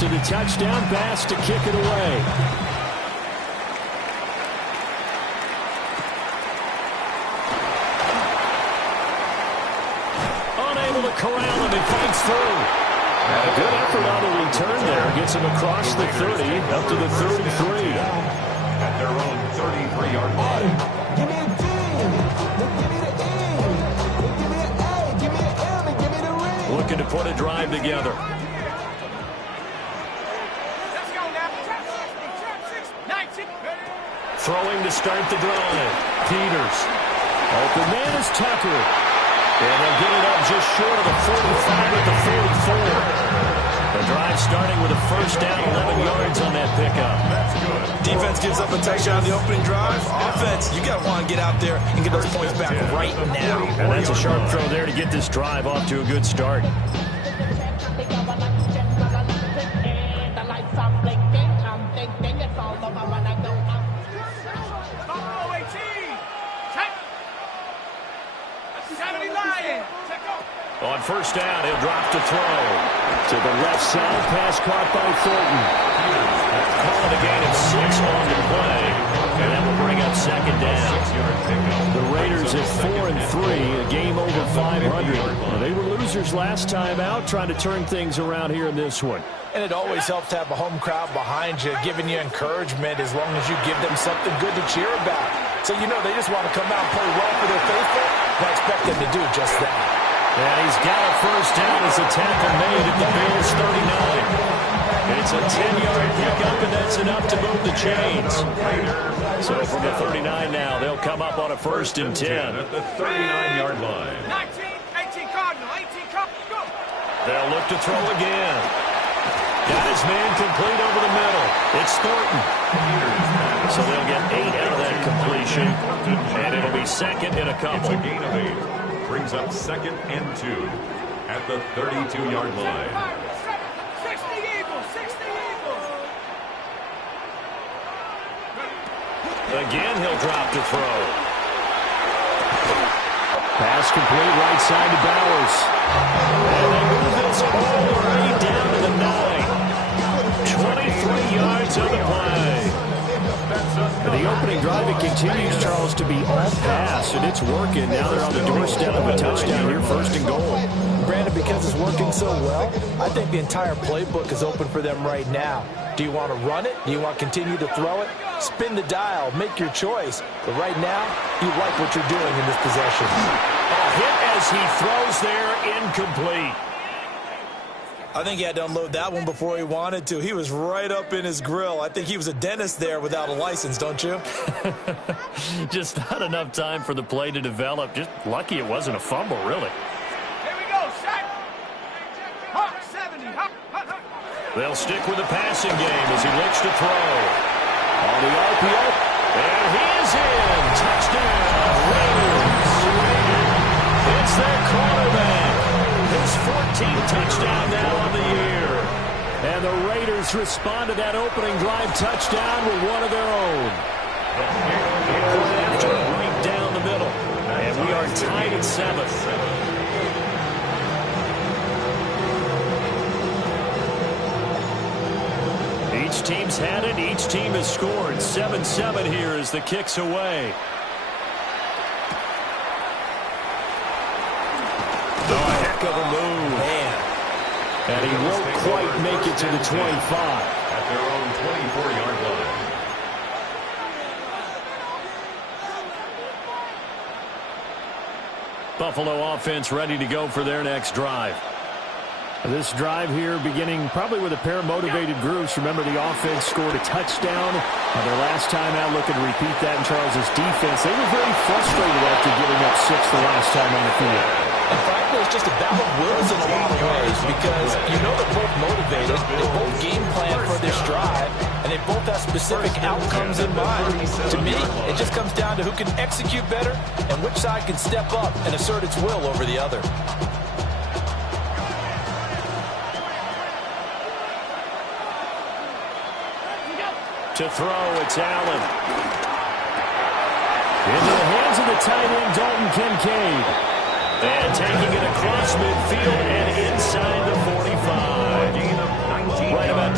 to the touchdown pass to kick it away. Unable to corral him, and fights through. A good effort on the return there. Gets him across the 30, up to the 33. At their own 33-yard line. Give me a D. Give me the E. Give me an A. Give me an M. And give me the ring. Looking to put a drive together. Let's go now. Throwing to start the drive. Peters. Open man is Tucker. And they'll get it up just short of the 45 at the 44. The drive starting with a first down, 11 yards on that pickup. That's good. Defense gives up a touchdown on the opening drive. Offense, you got to want to get out there and get those points back right now. And that's a sharp throw there to get this drive off to a good start. On first down, he'll drop to throw. To the left side, pass caught by Thornton. Calling a gain of 6 on the play. And that will bring up second down. The Raiders at 4-3, a game over 500. They were losers last time out, trying to turn things around here in this one. And it always helps to have a home crowd behind you, giving you encouragement as long as you give them something good to cheer about. So you know they just want to come out and play well for their faithful. I expect them to do just that. And he's got a first down as a tackle made at the Bills' 39. It's a 10-yard pickup, and that's enough to move the chains. So from the 39 now, they'll come up on a first and 10. At the 39-yard line. 19, 18 Cardinal, 18 Cardinal, go. They'll look to throw again. Got his man complete over the middle. It's Thornton. So they'll get 8 out of that completion, and it'll be second and a couple. It's a gain of 8. Brings up second and 2 at the 32-yard line. 60 Eagles, 60 Eagles. Again, he'll drop to throw. Pass complete right side to Bowers. And they move this all the way down to the 9. 23 yards on the play. The opening drive, it continues, Charles, to be all pass, and it's working. Now they're on the doorstep of a touchdown here, first and goal. Brandon, because it's working so well, I think the entire playbook is open for them right now. Do you want to run it? Do you want to continue to throw it? Spin the dial, make your choice. But right now, you like what you're doing in this possession. A hit as he throws there, incomplete. I think he had to unload that one before he wanted to. He was right up in his grill. I think he was a dentist there without a license, don't you? Just not enough time for the play to develop. Just lucky it wasn't a fumble, really. Here we go, set. Hawk, 70, hawk. They'll stick with the passing game as he looks to throw. On the RPO, and he is in. Touchdown, Raiders. It's their quarterback. His 14th touchdown now on the year. And the Raiders respond to that opening drive touchdown with one of their own. After right down the middle. And we are tied at 7. Each team's had it. Each team has scored. 7-7 here as the kick's away. Of a move. Man. And he won't quite make it to the 25. At their own 24-yard line. Buffalo offense ready to go for their next drive. This drive here beginning probably with a pair of motivated groups. Remember, the offense scored a touchdown their last time out. Looking to repeat that in Charles's defense. They were very frustrated after giving up 6 the last time on the field. And frankly, it's just a battle of wills in a lot of ways because you know they're both motivated, they both game plan for this drive, and they both have specific outcomes in mind. To me, it just comes down to who can execute better and which side can step up and assert its will over the other. To throw, it's Allen. Into the hands of the tight end, Dalton Kincaid. And taking it across midfield and inside the 45. Right about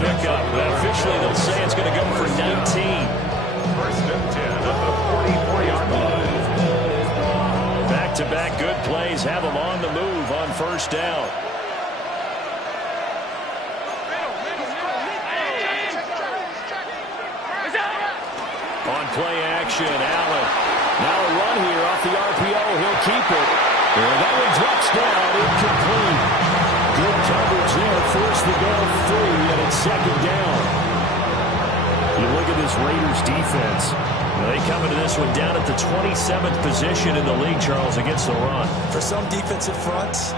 pickup. Officially, they'll say it's going to go for 19. First and 10 at the 44-yard line. Back-to-back good plays have them on the move on first down. On play action, Allen. Now a run here off the RPO. He'll keep it. And that one drops down, incomplete. Good coverage there. Forced the ball free, and it's second down. You look at this Raiders defense. They come into this one down at the 27th position in the league, Charles, against the run. For some defensive fronts,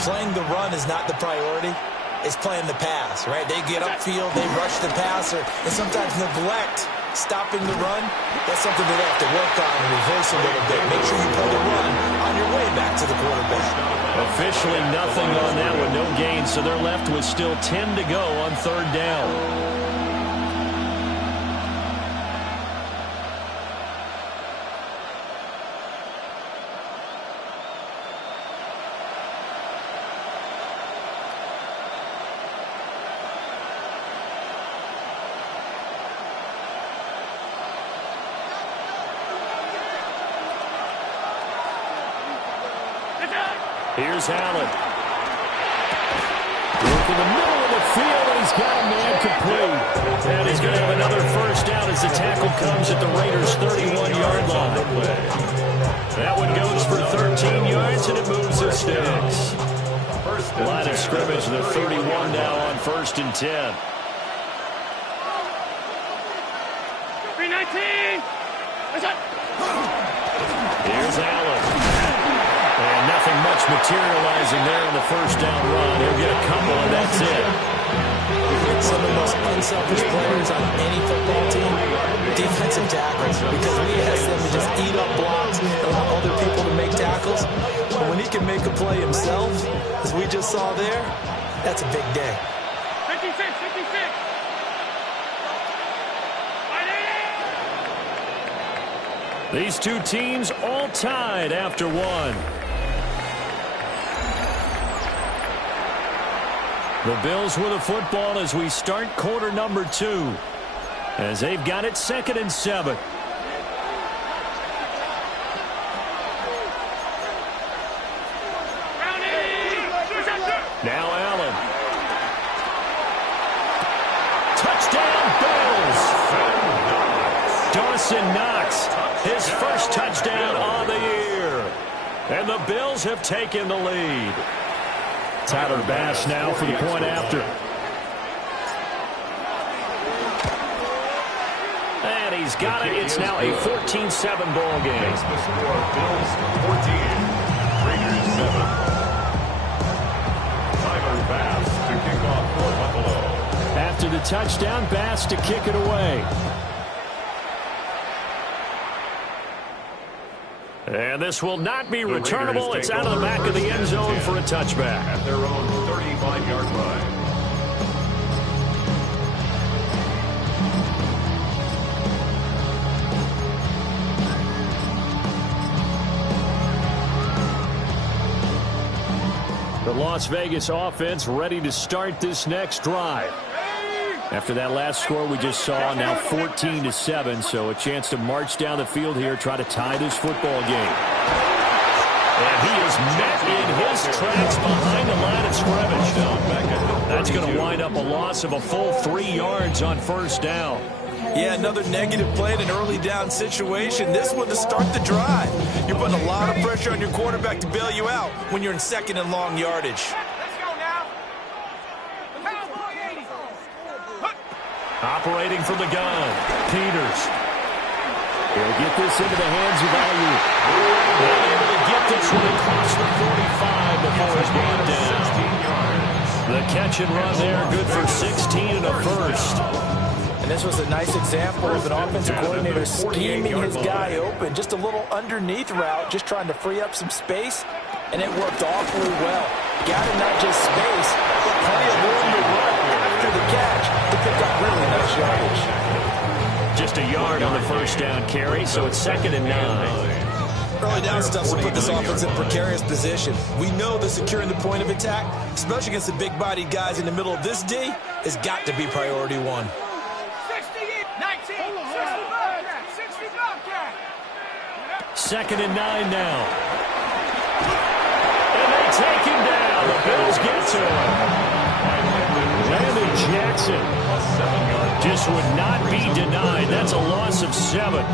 playing the run is not the priority. It's playing the pass, right? They get upfield, they rush the passer, and sometimes neglect stopping the run. That's something that they have to work on and reverse a little bit. Make sure you play the run on your way back to the quarterback. Officially nothing on that one, no gain, so they're left with still 10 to go on third down. Here's Allen. Look in the middle of the field, and he's got a man complete. And he's going to have another first down as the tackle comes at the Raiders' 31-yard line. That one goes for 13 yards, and it moves the sticks. Line of scrimmage, the 31 now on first and 10. 319. Here's Allen. And nothing much materializing there on the first down run. He'll get a couple, and that's it. Some of the most unselfish players on any football team, defensive tackles, because we ask them to just eat up blocks and allow other people to make tackles. But when he can make a play himself, as we just saw there, that's a big day. 56, 56. These two teams all tied after one. The Bills with the football as we start quarter number 2. As they've got it 2nd and 7. Now Allen. Touchdown Bills. Dawson Knox, his first touchdown on the year. And the Bills have taken the lead. Tyler Bass now for the point after. And he's got it. It's now a 14-7 ball game. Makes the score Bills 14, Raiders 7. Tyler Bass to kick off for Buffalo. After the touchdown, Bass to kick it away. And this will not be returnable. It's out of the back of the end zone for a touchback. At their own 35-yard line. The Las Vegas offense ready to start this next drive. After that last score we just saw, now 14-7, so a chance to march down the field here, try to tie this football game. And he is met in his tracks behind the line of scrimmage. That's going to wind up a loss of a full 3 yards on first down. Yeah, another negative play in an early down situation. This one to start the drive. You're putting a lot of pressure on your quarterback to bail you out when you're in 2nd and long yardage. Operating from the gun, Peters. He'll get this into the hands of Ayuk. Able to get this one across the 45 before it's brought down. The catch and run there, good for 16 and a first. And this was a nice example of an offensive coordinator scheming his guy open. Just a little underneath route, just trying to free up some space, and it worked awfully well. Got him not just space, but plenty of room to run after the catch to pick up really nice yardage. Just a yard on the first down carry, so it's 2nd and 9. Early down stuff to put this offense in a precarious position. We know that securing the point of attack, especially against the big-bodied guys in the middle of this D, has got to be priority one. 60, 19, 60 Bobcat, 60 Bobcat. Second and 9 now. And they take him down. The Bills get to him. Landon Jackson just would not be denied. That's a loss of 7.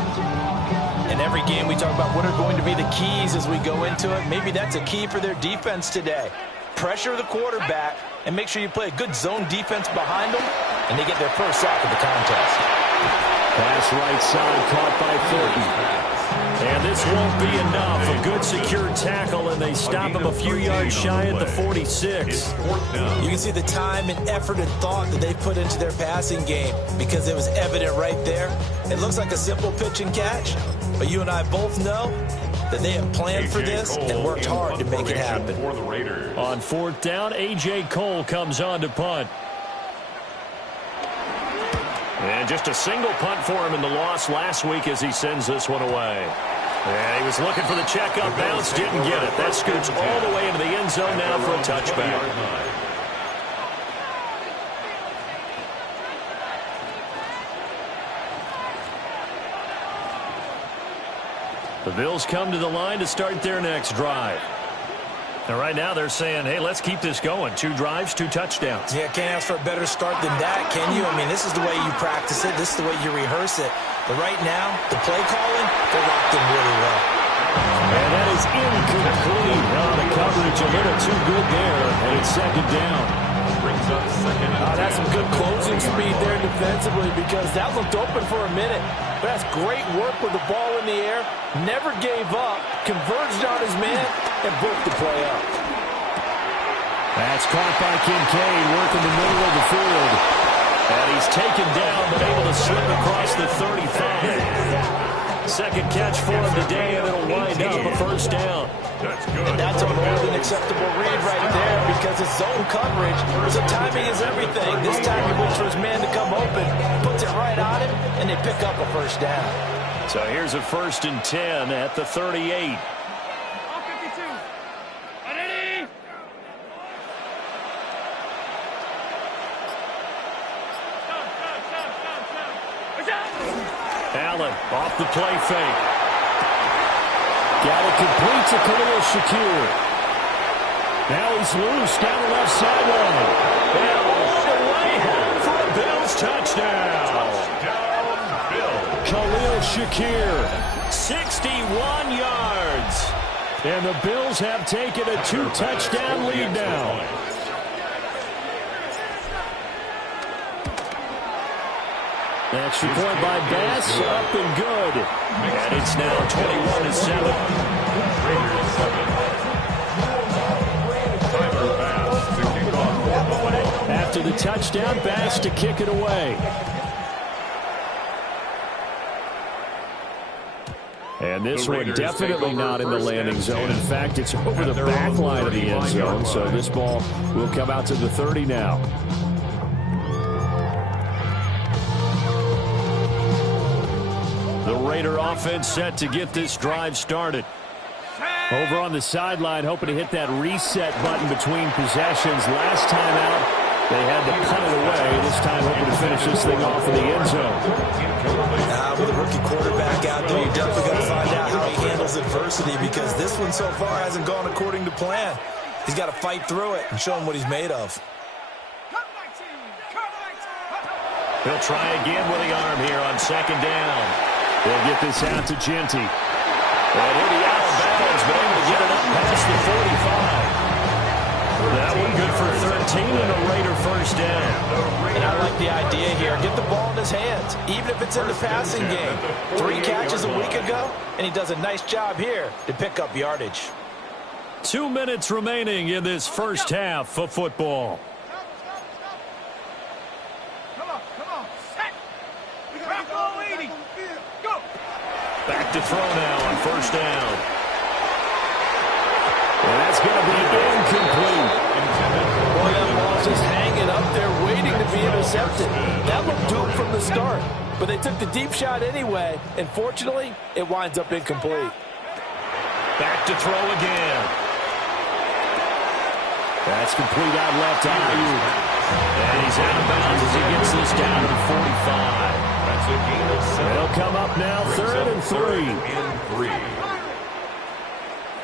In every game, we talk about what are going to be the keys as we go into it. Maybe that's a key for their defense today. Pressure the quarterback and make sure you play a good zone defense behind them, and they get their first sack of the contest. Pass right side caught by Thornton. And this won't be enough. A good secure tackle, and they stop him a few yards shy at the 46. You can see the time and effort and thought that they put into their passing game because it was evident right there. It looks like a simple pitch and catch, but you and I both know that they have planned for this and worked hard to make it happen. On 4th down, A.J. Cole comes on to punt. And just a single punt for him in the loss last week as he sends this one away. And he was looking for the checkup bounce, didn't get it. That scoots all the way into the end zone now for a touchback. The Bills come to the line to start their next drive. And right now they're saying, hey, let's keep this going. 2 drives, 2 touchdowns. Yeah, can't ask for a better start than that, can you? I mean, this is the way you practice it. This is the way you rehearse it. But right now, the play calling, they're locked in really well. And that is incomplete. The coverage a little too good there, and it's 2nd down. That's some good closing speed there defensively because that looked open for a minute. But that's great work with the ball in the air. Never gave up, converged on his man, and broke the play up. That's caught by Kincaid, working the middle of the field. And he's taken down, but able to slip across the 35. Second catch for him today, and it'll wind up a 1st down. And that's a more than acceptable read right there because it's zone coverage, so timing is everything. This time he waits for his man to come open, puts it right on him, and they pick up a 1st down. So here's a 1st and 10 at the 38. Allen off the play fake. Got it complete to Khalil Shakir. Now he's loose down the left sideline. And all the way home for a Bills touchdown. Khalil Shakir, 61 yards. And the Bills have taken a 2-touchdown lead now. Extra point by Bass, up and good. And it's now 21-7. After the touchdown, Bass to kick it away. And this one definitely not in the landing zone. In fact, it's over the back line of the end zone. So this ball will come out to the 30 now. The Raider offense set to get this drive started. Over on the sideline, hoping to hit that reset button between possessions. Last time out, they had to punt it away. This time, hoping to finish this thing off in the end zone. With a rookie quarterback out there, you're definitely going to find out how he handles adversity because this one so far hasn't gone according to plan. He's got to fight through it and show him what he's made of. He'll try again with the arm here on 2nd down. They'll get this out to Genty. And he'll be out of bounds, but able to get it up past the 45. That one good for 13 and a Raider 1st down. And I like the idea here. Get the ball in his hands, even if it's in the passing game. 3 catches a week ago, and he does a nice job here to pick up yardage. 2 minutes remaining in this first half of football. Back to throw now on 1st down. And that's going to be incomplete. Boy, that ball's just hanging up there waiting to be intercepted. That looked doomed from the start, but they took the deep shot anyway, and fortunately, it winds up incomplete. Back to throw again. That's complete out left to Ayuk. And he's out of bounds as he gets this down to the 45. That's a gain of 7. They'll come up now, third and 3.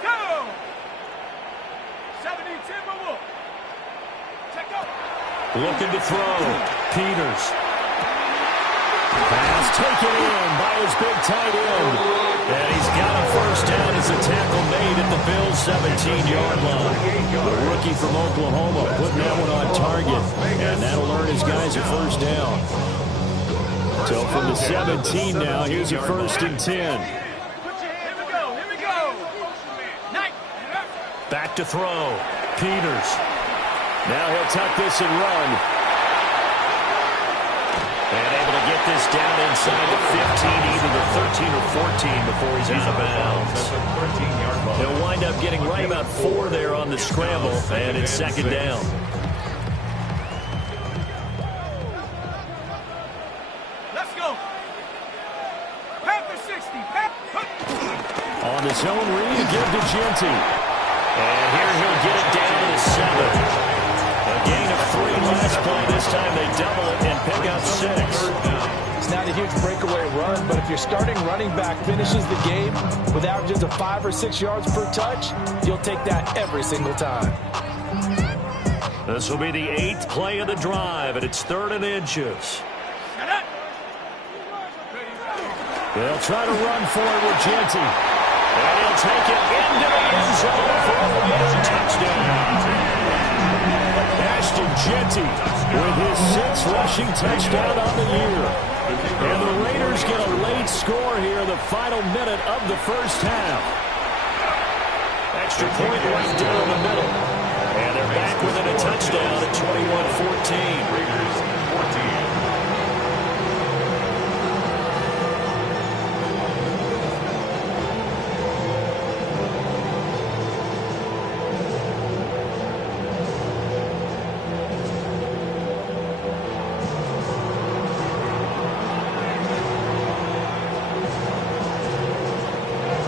Go! 70 Timberwolves. Check out. Looking to throw. Peters. Pass taken in by his big tight end. And he's got a first down as a tackle made at the Bills' 17-yard line. The rookie from Oklahoma putting that one on target. And that'll earn his guys a first down. So from the 17 now, here's a first and 10. Here we go. Back to throw. Peters. Now he'll tuck this and run. And able to get this down inside the 15, either the 13 or 14 before he's out of bounds. He'll wind up getting right about 4 there on the scramble, and it's second down. Let's go. Panther 60. On the zone read, give to Genty. And here he'll get it down to the 7. A gain of 3 last play. This time they double it and pick up 6. It's not a huge breakaway run, but if your starting running back finishes the game with averages of 5 or 6 yards per touch, you'll take that every single time. This will be the 8th play of the drive, and it's 3rd and inches. They'll try to run for it with Genty. And he'll take it into the end zone for a way touchdown. Ashton Genty with his 6th rushing touchdown on the year. And the Raiders get a late score here in the final minute of the first half. Extra point right down the middle. And they're back within a touchdown at 21-14. Raiders 14.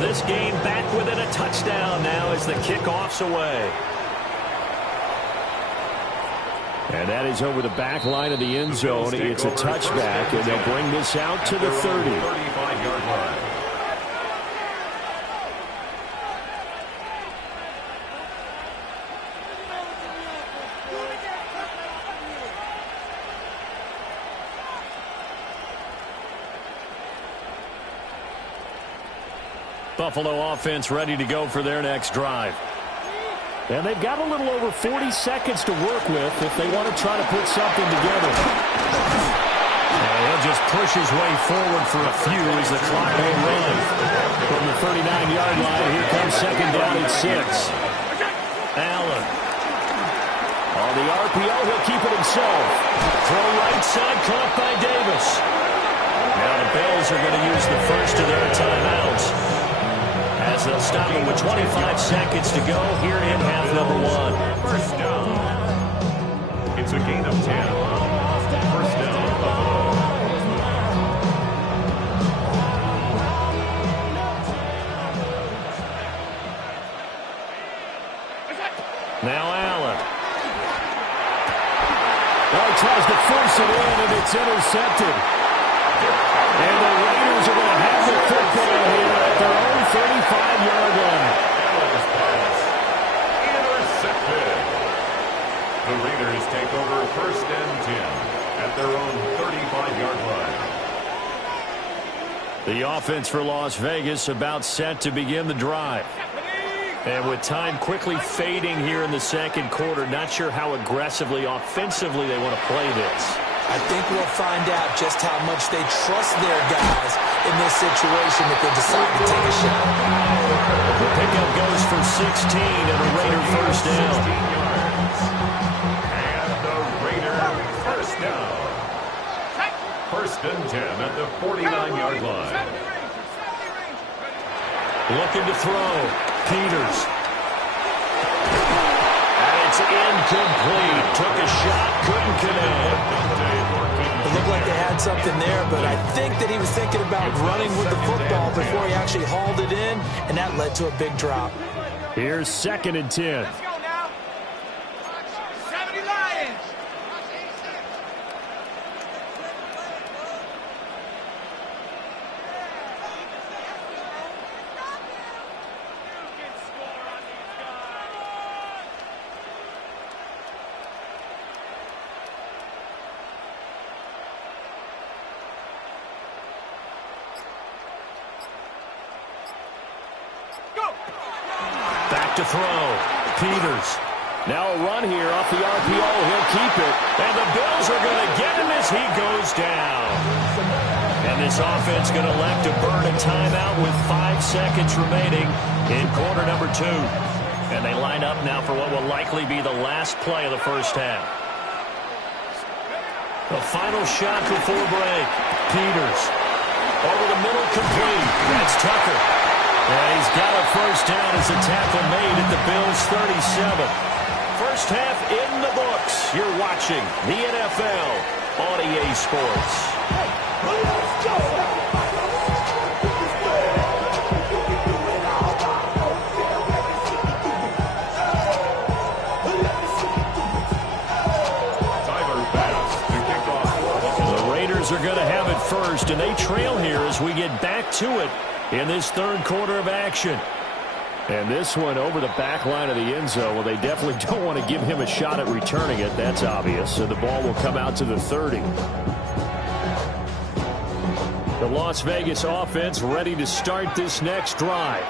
This game back within a touchdown now as the kickoff's away. And that is over the back line of the end zone. It's a touchback, and they'll bring this out to the 30. 35-yard line. Buffalo offense ready to go for their next drive. And they've got a little over 40 seconds to work with if they want to try to put something together. And he'll just push his way forward for a few as the clock will run. From the 39-yard line, here comes second down at 6. Allen. On the RPO, he'll keep it himself. Throw right side, caught by Davis. Now the Bills are going to use the first of their timeouts, as they'll stop him with 25 seconds to go here in half number 1. First down. It's a gain of 10. First down, Buffalo. Now Allen. Well, he tries to force it in, and it's intercepted. And the Raiders are going to have the football here at their own 35-yard line. Intercepted. The Raiders take over first and 10 at their own 35-yard line. The offense for Las Vegas about set to begin the drive. And with time quickly fading here in the second quarter, not sure how aggressively, offensively they want to play this. I think we'll find out just how much they trust their guys in this situation if they decide to take a shot. The pickup goes for 16 and a Raider first down. 16 yards. And the Raider first down. First and 10 at the 49-yard line. Looking to throw. Peters. And it's incomplete. Took a shot, couldn't connect. Look looked like they had something there, but I think that he was thinking about running with the football before he actually hauled it in, and that led to a big drop. Here's 2nd and 10. Let's go now. 70 Lions. You can score on these guys. Go. Back to throw. Peters. Now a run here off the RPO. He'll keep it. And the Bills are going to get him as he goes down. And this offense going to elect to burn a timeout with 5 seconds remaining in quarter number 2. And they line up now for what will likely be the last play of the first half. The final shot before break. Peters. Over the middle, complete. That's Tucker. And he's got a first down as a tackle made at the Bills' 37. First half in the books. You're watching the NFL on EA Sports. The Raiders are going to have it first, and they trail here as we get back to it in this third quarter of action. And this one over the back line of the end zone. Well, they definitely don't want to give him a shot at returning it. That's obvious. So the ball will come out to the 30. The Las Vegas offense ready to start this next drive.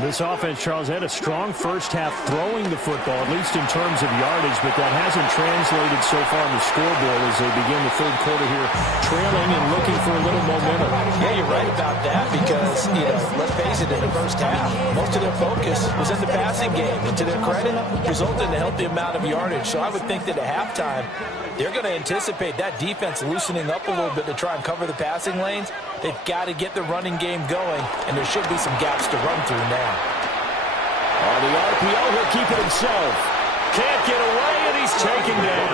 This offense, Charles, had a strong first half throwing the football, at least in terms of yardage, but that hasn't translated so far on the scoreboard as they begin the third quarter here, trailing and looking for a little momentum. Yeah, you're right about that because, let's face it, in the first half, most of their focus was in the passing game. And to their credit, resulted in a healthy amount of yardage. So I would think that at halftime, they're going to anticipate that defense loosening up a little bit to try and cover the passing lanes. They've got to get the running game going, and there should be some gaps to run through now. On the RPO, he'll keep it himself. Can't get away, and he's taken down.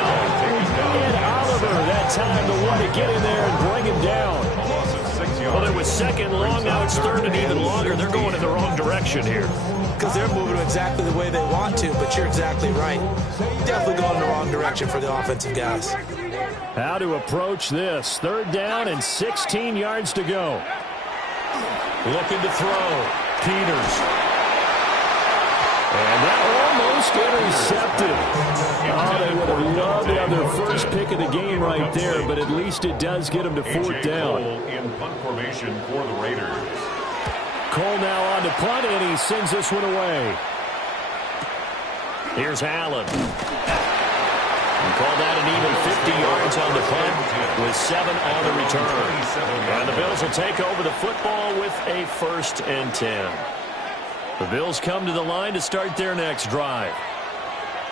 And Oliver, that time, the one to get in there and bring him down. Well, it was second long, now it's third and even longer. They're going in the wrong direction here. Because they're moving exactly the way they want to, but you're exactly right. Definitely going in the wrong direction for the offensive guys. How to approach this. Third down and 16 yards to go. Looking to throw. Peters. And that almost intercepted. Oh, they would have loved to have their first pick of the game right there, but at least it does get them to fourth down. In punt formation for the Raiders. Cole now on to punt, and he sends this one away. Here's Allen. And called out an even 50 yards on the punt with 7 on the return. And the Bills will take over the football with a 1st and 10. The Bills come to the line to start their next drive.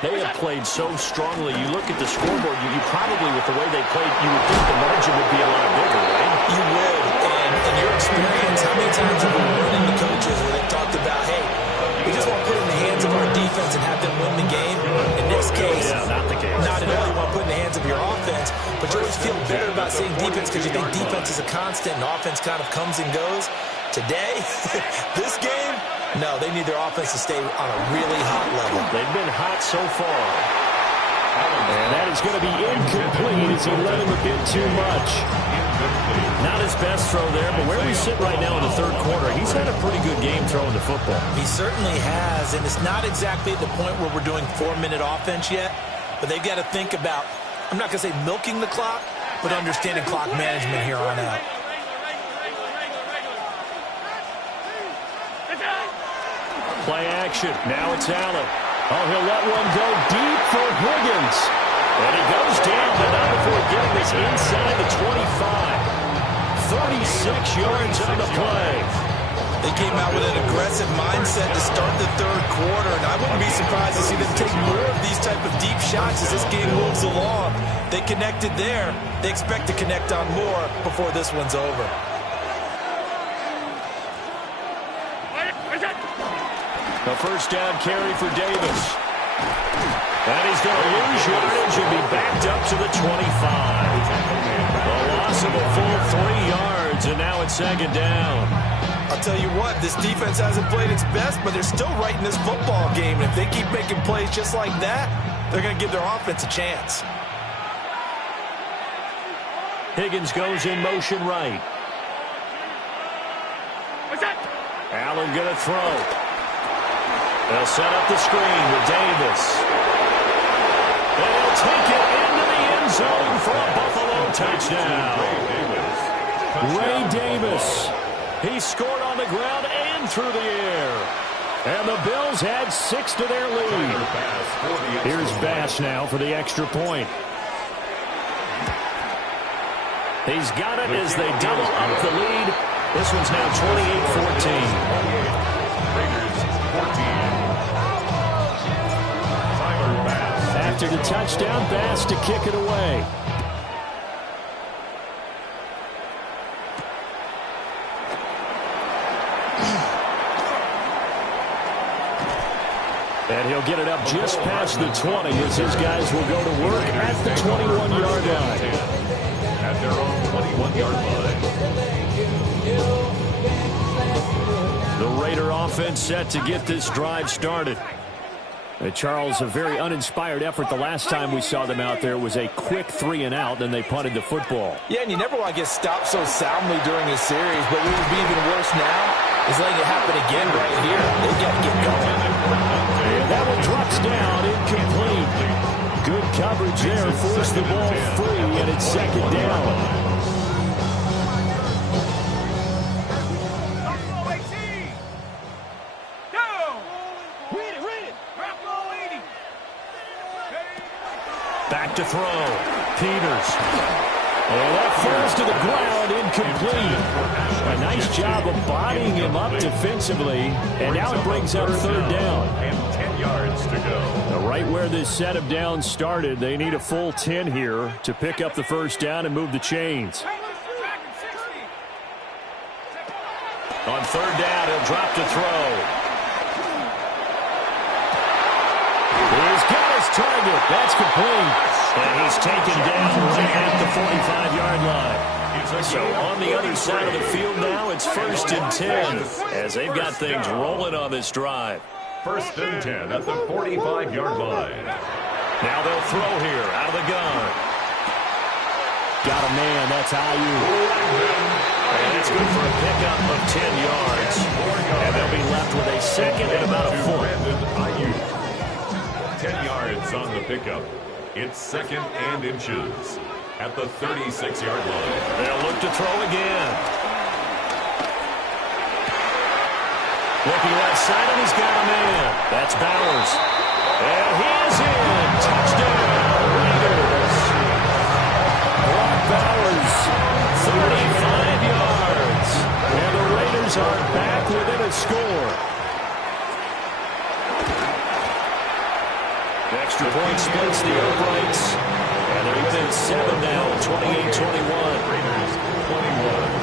They have played so strongly. You look at the scoreboard, you probably, with the way they played, you would think the margin would be a lot bigger, right? You would. And in your experience, how many times have we run into coaches where they've talked about, hey, we just want to put it in the hands of our defense and have them win the game? In this case, not the case. Not at all. You want to put it in the hands of your offense, but you always feel better about saying defense because you think defense is a constant and offense kind of comes and goes. Today, this game, no, they need their offense to stay on a really hot level. They've been hot so far. And that is going to be incomplete as he let him a bit too much. Not his best throw there, but where we sit right now in the third quarter, he's had a pretty good game throwing the football. He certainly has, and it's not exactly at the point where we're doing 4-minute offense yet, but they've got to think about, I'm not going to say milking the clock, but understanding clock management here on out. Play action. Now it's Allen. Oh, he'll let one go deep for Higgins. And he goes down, but not before getting this inside the 25. 36 yards on the play. They came out with an aggressive mindset to start the third quarter, and I wouldn't be surprised to see them take more of these type of deep shots as this game moves along. They connected there. They expect to connect on more before this one's over. A first down carry for Davis. And he's going to lose yardage and be backed up to the 25. A loss of a full 3 yards, and now it's second down. I'll tell you what, this defense hasn't played its best, but they're still right in this football game. And if they keep making plays just like that, they're going to give their offense a chance. Higgins goes in motion right. Allen going to throw. They'll set up the screen with Davis. And he'll take it into the end zone for a Buffalo touchdown. Ray Davis. He scored on the ground and through the air. And the Bills add 6 to their lead. Here's Bass now for the extra point. He's got it as they double up the lead. This one's now 28-14. After the touchdown, Bass to kick it away. And he'll get it up just past the 20 as his guys will go to work at the 21-yard line. At their own 21-yard line. The Raider offense set to get this drive started. Charles, a very uninspired effort the last time we saw them out there was a quick 3-and-out, then they punted the football. Yeah, and you never want to get stopped so soundly during a series, but what would be even worse now is letting it happen again right here. They got to get going. And that one drops down, incomplete. Good coverage there, forced the ball free, and it's second down. Back to throw. Peters. And that falls to the ground, incomplete. A nice job of bodying him up defensively. And now it brings up third down. And 10 yards to go. Now right where this set of downs started, they need a full 10 here to pick up the first down and move the chains. On third down, he'll drop to throw. He's got his target. That's complete. And he's taken down right at the 45-yard line. So on the other side of the field now, it's 1st and 10 as they've got things rolling on this drive. 1st and 10 at the 45-yard line. Now they'll throw here out of the gun. Got a man. That's IU. And it's good for a pickup of 10 yards. And they'll be left with a second and about a foot. 10 yards on the pickup. It's 2nd and inches at the 36-yard line. They'll look to throw again. Looking left side, and he's got a man. That's Bowers. And he is in. Touchdown, Raiders. Brock Bowers, 35 yards. And the Raiders are back within a score. The extra point splits the uprights. And they're within 7 now, 28-21. Raiders 21.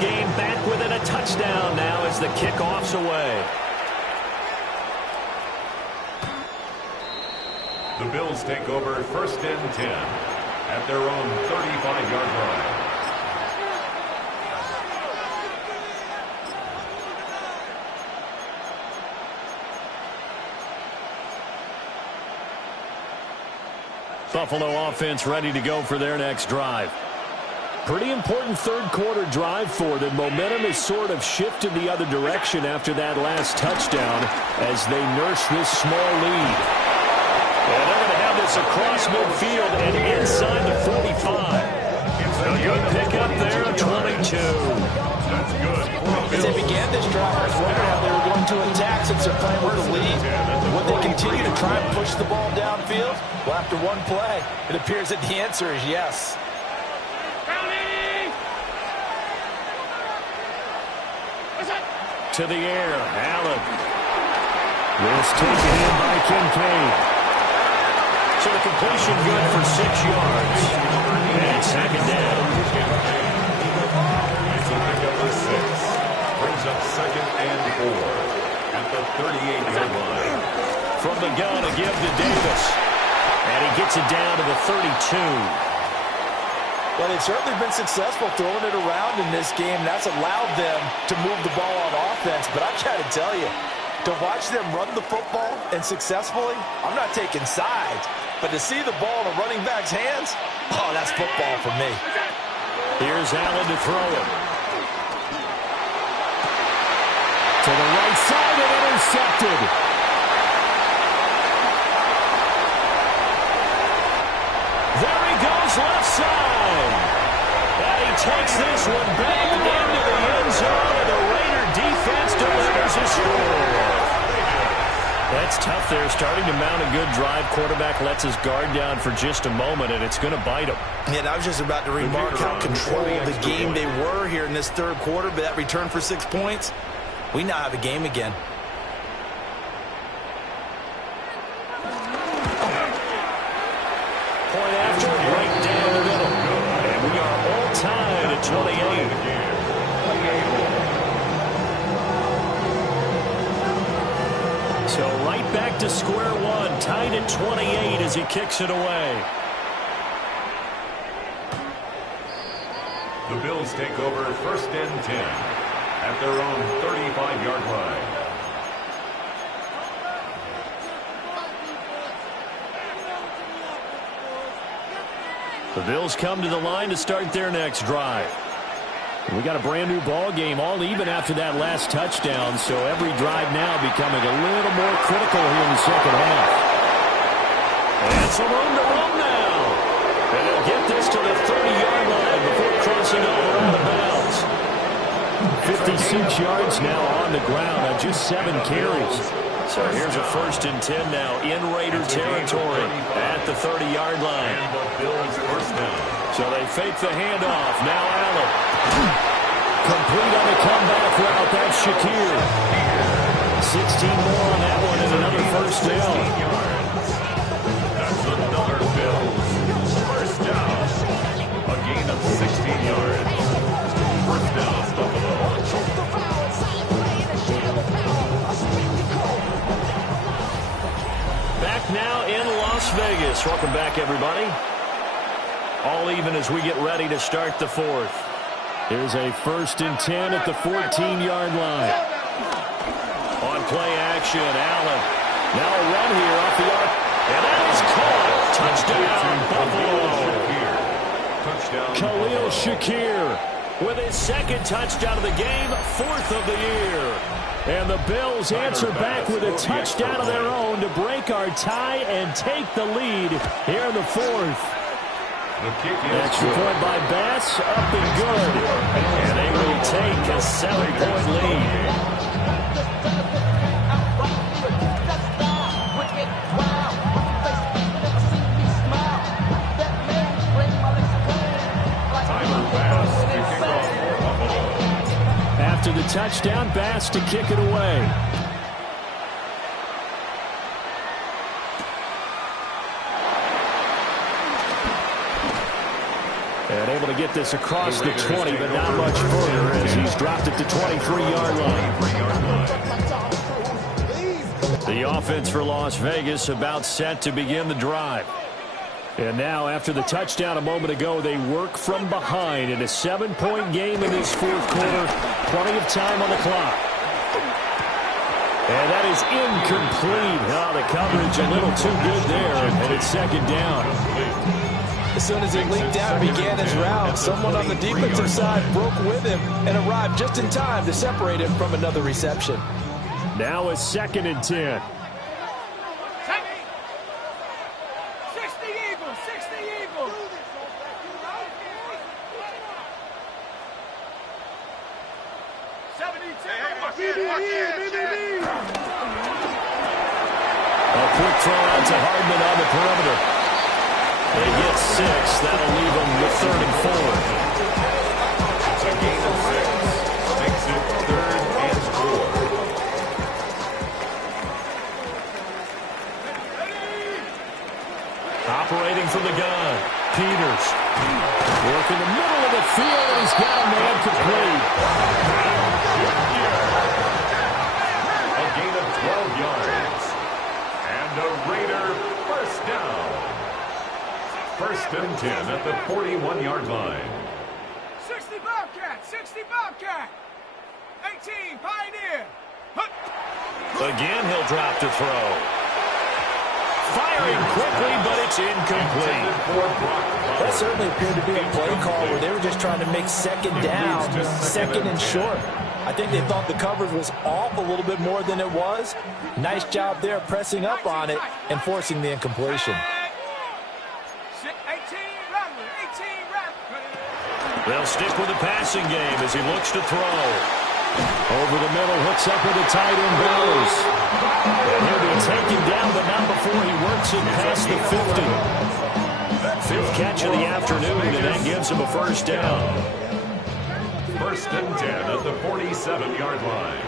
Game back within a touchdown now as the kickoff's away. The Bills take over 1st and 10 at their own 35-yard line. Buffalo offense ready to go for their next drive. Pretty important third-quarter drive for them. Momentum has sort of shifted the other direction after that last touchdown as they nurse this small lead. And they're going to have this across midfield and inside the 45. A good pickup there, 22. That's good. As they began this drive, I was wondering how they were going to attack since they're playing with the lead. Would they continue to try and push the ball downfield? Well, after one play, it appears that the answer is yes. To the air, Allen. This taken in by Kincaid. So the completion good for 6 yards. And second down. It's a pick up for 6. Brings up 2nd and 4 at the 38-yard line. From the gun, a give to Davis. And he gets it down to the 32. Well, they've certainly been successful throwing it around in this game. That's allowed them to move the ball on offense. But I got to tell you, to watch them run the football and successfully, I'm not taking sides. But to see the ball in a running back's hands, oh, that's football for me. Here's Allen to throw it. To the right side and intercepted. There he goes, left side. And he takes this one back into the end zone, and the Raider defense delivers a score. That's tough there, starting to mount a good drive. Quarterback lets his guard down for just a moment, and it's going to bite him. Yeah, I was just about to remark how controlled the game they were here in this third quarter, but that return for 6 points, we now have a game again. Point after, right down the middle. And we are all tied at 28. So right back to square one, tied at 28 as he kicks it away. The Bills take over 1st and 10 at their own 35-yard line. The Bills come to the line to start their next drive. We got a brand new ball game, all even after that last touchdown, so every drive now becoming a little more critical here in the second half. And some room to run now. And they'll get this to the 30-yard line before crossing over out of bounds. 56 yards now on the ground on just 7 carries. So here's a 1st and 10 now in Raider territory at the 30-yard line. And the Bills first down. So they fake the handoff. Now Allen. Complete on the comeback route. That's Shakir. 16 more on that one and another 1st down. That's another Bills first down. A gain of 16 yards. 1st down, Buffalo. Back now in Las Vegas. Welcome back, everybody. All even as we get ready to start the 4th. Here's a 1st and 10 at the 14-yard line. On play action, Allen. Now a run here off the arc. And that is caught. Touchdown, Buffalo. Khalil Shakir with his 2nd touchdown of the game, 4th of the year. And the Bills answer back with a touchdown of their own to break our tie and take the lead here in the 4th. Extra point by Bass, up and good. And they will take a 7-point lead. After the touchdown, Bass to kick it away. And able to get this across the 20, but not much further as he's dropped it to 23-yard line. The offense for Las Vegas about set to begin the drive. And now, after the touchdown a moment ago, they work from behind in a 7-point game in this 4th quarter. Plenty of time on the clock. And that is incomplete. Oh, the coverage a little too good there, and it's 2nd down. As soon as he leaped out and began his route, someone on the defensive side broke with him and arrived just in time to separate him from another reception. Now a 2nd and 10. 60 Eagles, 60 Eagles. A quick throw out to Hardman on the perimeter. They get 6. That'll leave them with 3rd and 4. It's a gain of 6. Makes it 3rd incomplete. A gain of 12 yards. And a Raider first down. First and 10 at the 41-yard line. 60 Bobcat, 60 Bobcat. 18 Pioneer. Again, he'll drop to throw. Firing quickly, but it's incomplete. That certainly appeared to be a play call where they were just trying to make second down, second and short. I think they thought the coverage was off a little bit more than it was. Nice job there pressing up on it and forcing the incompletion. 18 Rattler, 18 Rattler. They'll stick with the passing game as he looks to throw. Over the middle, hooks up with the tight end goes. And he'll be taken down, but not before he works it past the 50. Fifth catch of the afternoon, and that gives him a first down. First and 10 at the 47-yard line.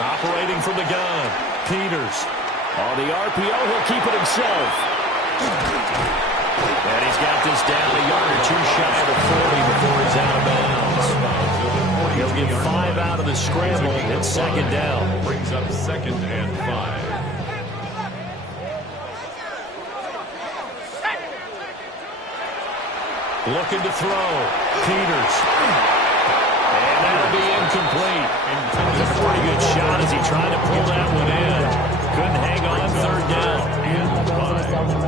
Operating from the gun, Peters. On the RPO, he'll keep it himself. And he's got this down a yard or two shy of the 40 before he's out of bounds. He'll get 5 out of the scramble. It's second down. Brings up second and 5. Looking to throw. Peters. And that'll be incomplete. It was a pretty good shot as he tried to pull that one in. Couldn't hang on third down.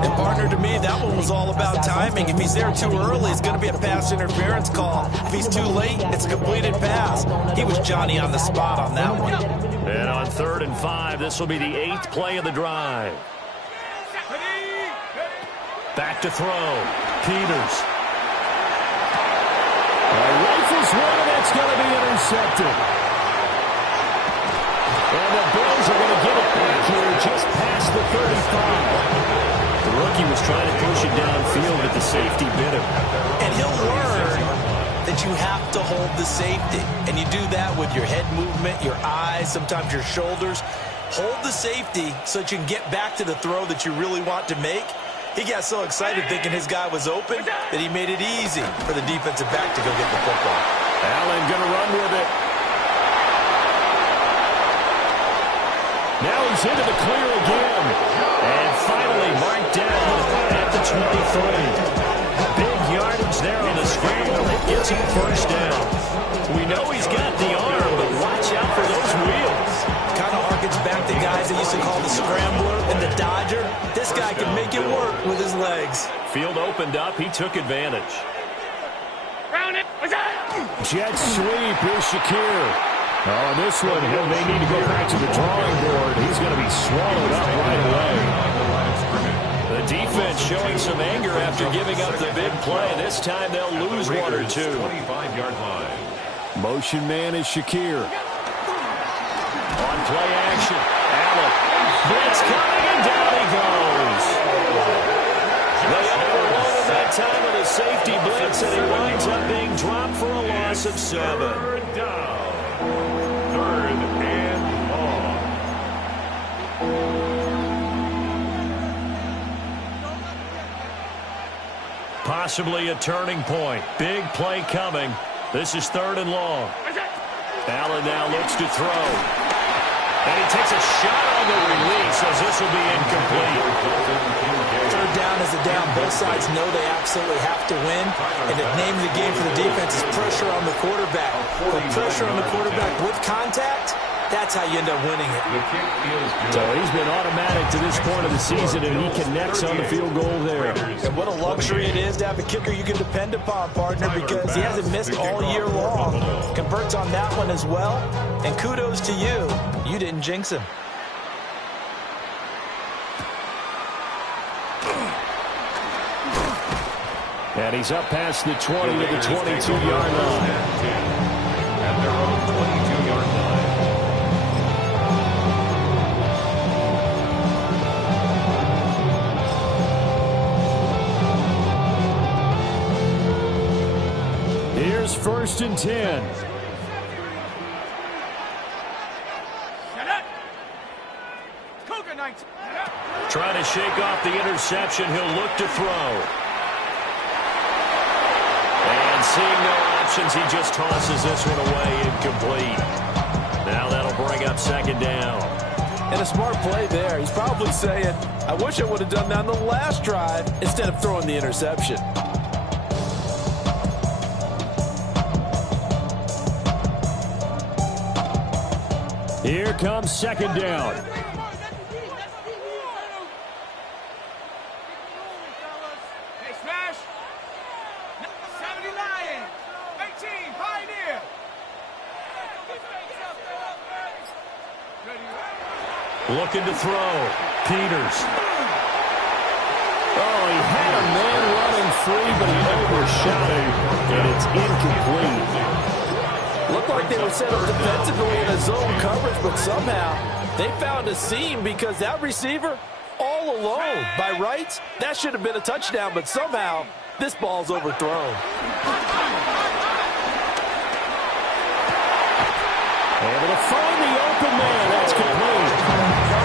And partner, to me, that one was all about timing. If he's there too early, it's going to be a pass interference call. If he's too late, it's a completed pass. He was Johnny on the spot on that one. And on 3rd and 5, this will be the 8th play of the drive. Back to throw. Peters. Rifles one, and that's going to be intercepted. And the Bills are going to get it back here just past the 35. The rookie was trying to push it downfield, but the safety bit him. And he'll learn that you have to hold the safety. And you do that with your head movement, your eyes, sometimes your shoulders. Hold the safety so that you can get back to the throw that you really want to make. He got so excited thinking his guy was open that he made it easy for the defensive back to go get the football. Allen going to run with it. Now he's into the clear again. And finally marked down at the 23. Big yardage there on the scramble. It gets him first down. We know he's got the arm, but watch out for those wheels. Kind of harkens back to guys that used to call the scrambler and the dodger. This guy can make it work with his legs. Field opened up. He took advantage. Round it. Jet sweep. Here's Shakir. Oh, this one, he may need to go back to the drawing board. He's going to be swallowed up right away. The defense showing some anger after giving up the big play. This time they'll lose one or two. 25-yard line. Motion man is Shakir. On play action. Allen. Blitz coming, and down he goes. They overloaded that time with a safety blitz, and he winds up being dropped for a loss of 7. Third down. Third and long. Possibly a turning point. Big play coming. This is 3rd and long. Allen now looks to throw. And he takes a shot on the release as this will be incomplete. Third down is a down. Both sides know they absolutely have to win. And the name of the game for the defense is pressure on the quarterback. For pressure on the quarterback with contact, that's how you end up winning it. The kick is good. So he's been automatic to this point of the season, and he connects on the field goal there. And what a luxury it is to have a kicker you can depend upon, partner, because he hasn't missed all year long. Converts on that one as well. And kudos to you. You didn't jinx him. And he's up past the 20 to the 22-yard line. At their own 22-yard line. Here's 1st and 10. Trying to shake off the interception. He'll look to throw. Seeing no options, he just tosses this one away, incomplete. Now that'll bring up second down. And a smart play there. He's probably saying, I wish I would have done that on the last drive instead of throwing the interception. Here comes second down. Hey, Smash. 79. 18. Pioneer. Looking to throw. Peters. Oh, he had a man running free, but he overshot him, and it's incomplete. Looked like they were set up defensively in a zone coverage, but somehow they found a seam because that receiver all alone. By rights, that should have been a touchdown, but somehow this ball's overthrown. Able to find the open man. That's complete.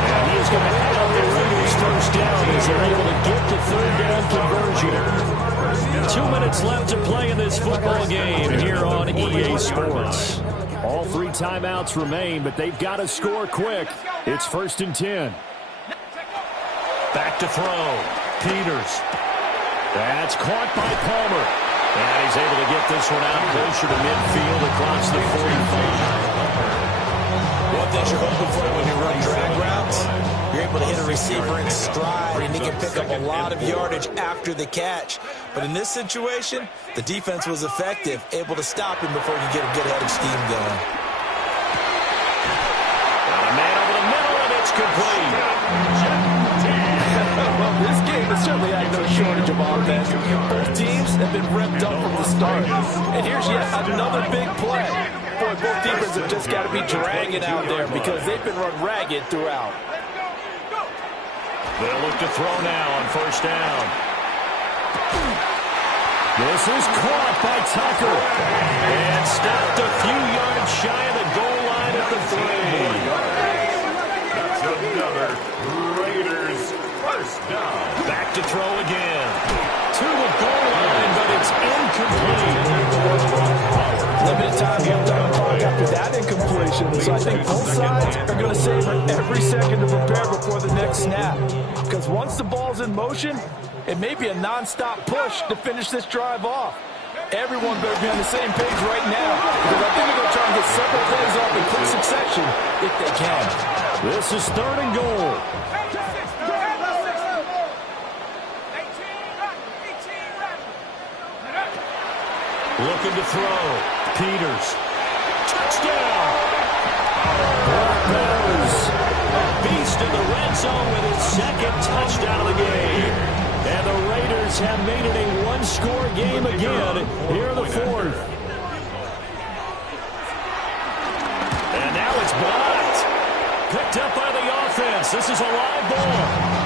And he is going to have the Raiders first down as they're able to get the third down conversion. 2 minutes left to play in this football game here on EA Sports. All 3 timeouts remain, but they've got to score quick. It's 1st and 10. Back to throw. Peters. That's caught by Palmer. And he's able to get this one out closer to midfield across the 45. One thing you're hoping for when you run drag routes, you're able to hit a receiver in stride, and he can pick up a lot of yardage after the catch. But in this situation, the defense was effective, able to stop him before he could get a good head of steam going. Got a man over the middle, and it's complete. Well, this game has certainly had no shortage of offense. Both teams have been revved up from the start. And here's yet another big play. Boy, both defenses have just got to be dragging out there because they've been run ragged throughout. They'll look to throw now on first down. This is caught by Tucker. And stopped a few yards shy of the goal line at the 3. That's another Raiders first down. Back to throw again. To the goal line, but it's incomplete. Limited time left on the clock after that incompletion. So I think both sides are going to savor every second to prepare before the next snap. Because once the ball's in motion, it may be a non-stop push to finish this drive off. Everyone better be on the same page right now, because I think they're going to try and get several plays off in quick succession if they can. This is 3rd and goal. Looking to throw. Peters. Touchdown! Brock Bowers, a beast in the red zone with his 2nd touchdown of the game. And the Raiders have made it a one-score game again here in the 4th. And now it's blocked. Picked up by the offense. This is a live ball.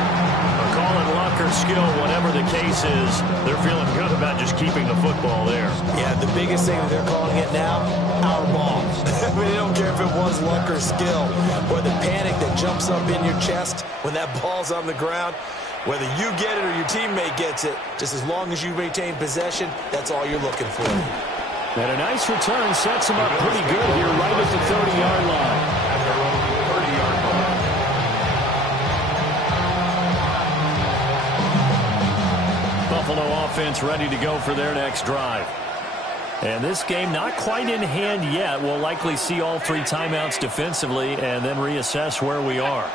They're calling luck or skill, whatever the case is. They're feeling good about just keeping the football there. Yeah, the biggest thing that they're calling it now, our ball. I mean, they don't care if it was luck or skill, or the panic that jumps up in your chest when that ball's on the ground. Whether you get it or your teammate gets it, just as long as you maintain possession, that's all you're looking for. And a nice return sets him up pretty good here right at the 30-yard line. At their own 30-yard line. Buffalo offense ready to go for their next drive. And this game not quite in hand yet. We'll likely see all 3 timeouts defensively and then reassess where we are.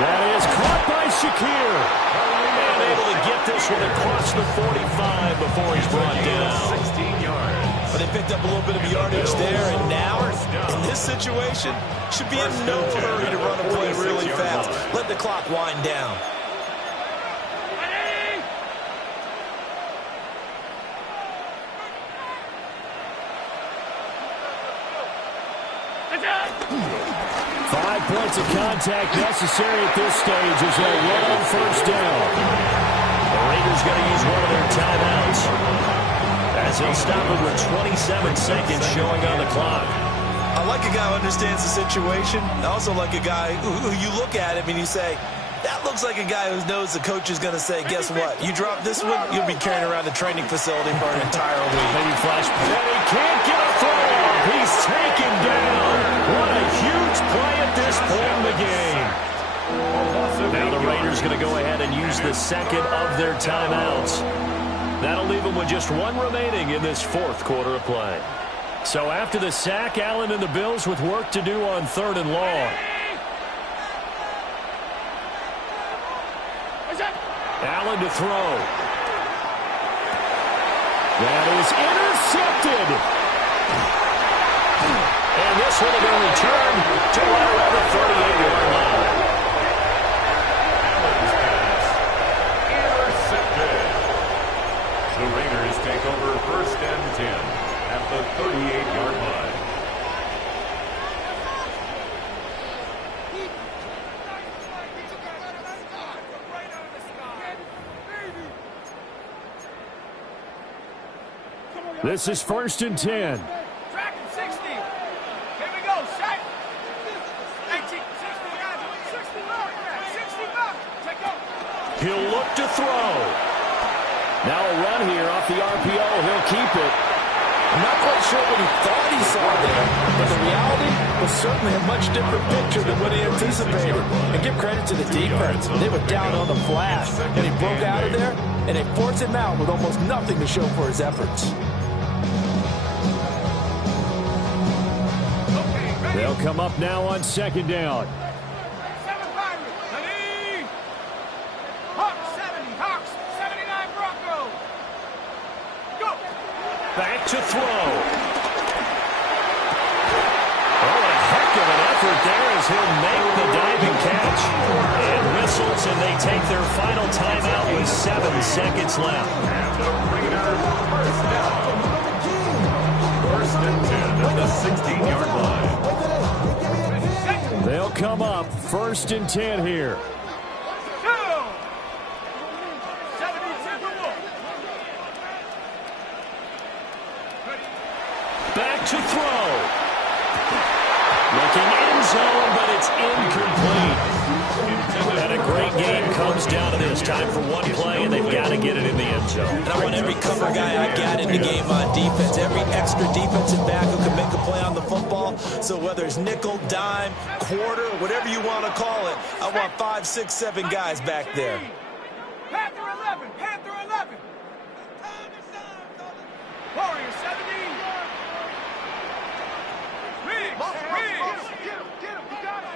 That is caught by Shakir. And able to get this one across the 45 before he's brought down. 16 yards. But they picked up a little bit of yardage there, and now, in this situation, should be in no hurry to run a play really fast. Let the clock wind down. Five points of contact necessary at this stage as they run on first down. The Raiders going to use one of their timeouts as he'll stop it with 27 seconds showing on the clock. I like a guy who understands the situation. I also like a guy who you look at him and you say, That looks like a guy who knows the coach is going to say, guess what? You drop this one, you'll be carrying around the training facility for an entire week. Maybe flash. And he can't get a throw off. He's taken down. What a huge play at this point in the game. Now the Raiders going to go ahead and use the second of their timeouts. That'll leave them with just one remaining in this fourth quarter of play. So after the sack, Allen and the Bills with work to do on 3rd and long. Allen to throw. That is intercepted. And this one will be returned to right around the 38-yard line. Allen's pass intercepted. The Raiders take over 1st and 10 at the 38-yard line. This is 1st and 10. Track him, 60. Here we go, shot. 19, 60, 60 back. Take off. He'll look to throw. Now a run here off the RPO. He'll keep it. I'm not quite sure what he thought he saw there, but the reality was certainly a much different picture than what he anticipated. And give credit to the defense. They were down on the flash, and he broke out of there, and they forced him out with almost nothing to show for his efforts. They'll come up now on 2nd down. 7 Pirates. Ready? Hawks, 70. Hawks, 79 Broncos. Go. Back to throw. Oh, a heck of an effort there as he'll make the diving catch. And whistles, and they take their final timeout with 7 seconds left. And the Raiders first down. 1st and 10 at the 16-yard line. They'll come up 1st and 10 here. Back to throw. Looking end zone, but it's incomplete. And a great game comes down to this. Time for one play, and they've got to get it in the end zone. And I want every cover guy I got in the game on defense, every extra defensive back who can make a play on the football. So whether it's nickel, dime, quarter, whatever you want to call it, I want 5, 6, 7 guys back there. Panther 11. Panther 11. Warrior 70. Riggs. Riggs. Get him. You got it.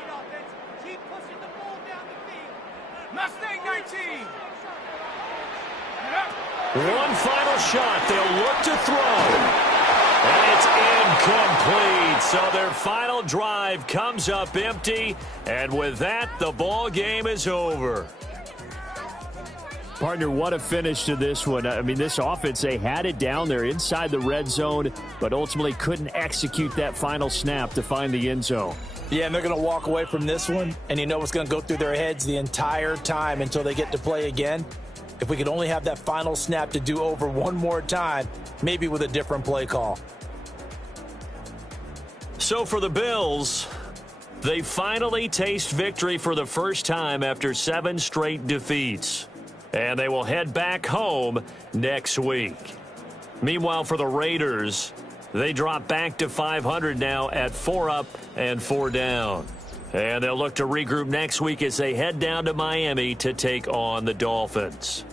Keep pushing the ball down the field. Mustang 19. One final shot. They'll look to throw. And it's incomplete. So their final drive comes up empty. And with that, the ball game is over. Partner, what a finish to this one. I mean, this offense, they had it down there inside the red zone, but ultimately couldn't execute that final snap to find the end zone. Yeah, and they're going to walk away from this one, and you know what's going to go through their heads the entire time until they get to play again. If we could only have that final snap to do over one more time, maybe with a different play call. So for the Bills, they finally taste victory for the first time after 7 straight defeats. And they will head back home next week. Meanwhile, for the Raiders, they drop back to 500 now at 4 up and 4 down. And they'll look to regroup next week as they head down to Miami to take on the Dolphins.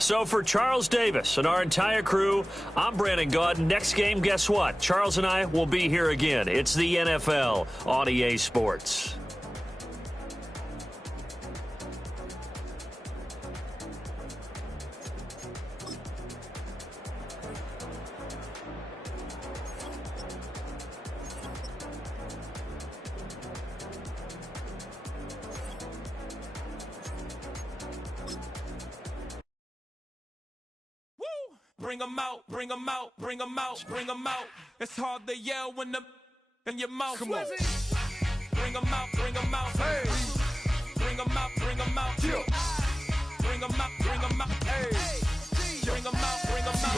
So for Charles Davis and our entire crew, I'm Brandon Gaudin. Next game, guess what? Charles and I will be here again. It's the NFL on EA Sports. Bring 'em out, bring 'em out, bring 'em out, bring 'em out. It's hard to yell when the in your mouth. Come on. Bring 'em out, bring 'em out. Hey. Bring 'em out, bring 'em out. Yeah. Bring 'em out, bring 'em out. Hey. Bring 'em out, bring 'em out.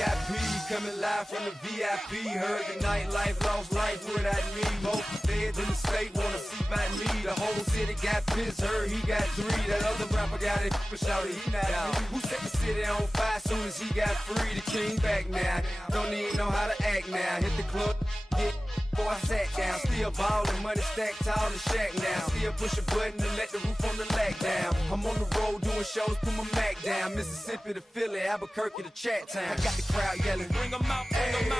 coming live from the VIP. Heard the nightlife, lost life without me. Most feds in the state wanna see by me. The whole city got pissed, heard he got 3. That other rapper got it, but shouted he not me. Who set the city on fire soon as he got free? The king back now, don't even know how to act now. Hit the club, get before I sat down. Still ballin', money stacked tall in the shack now. Still push a button and let the roof on the lag down. I'm on the road doing shows, put my Mac down. Mississippi to Philly, Albuquerque to Chat Town. I got the crowd yelling, Bring 'em out, bring 'em out.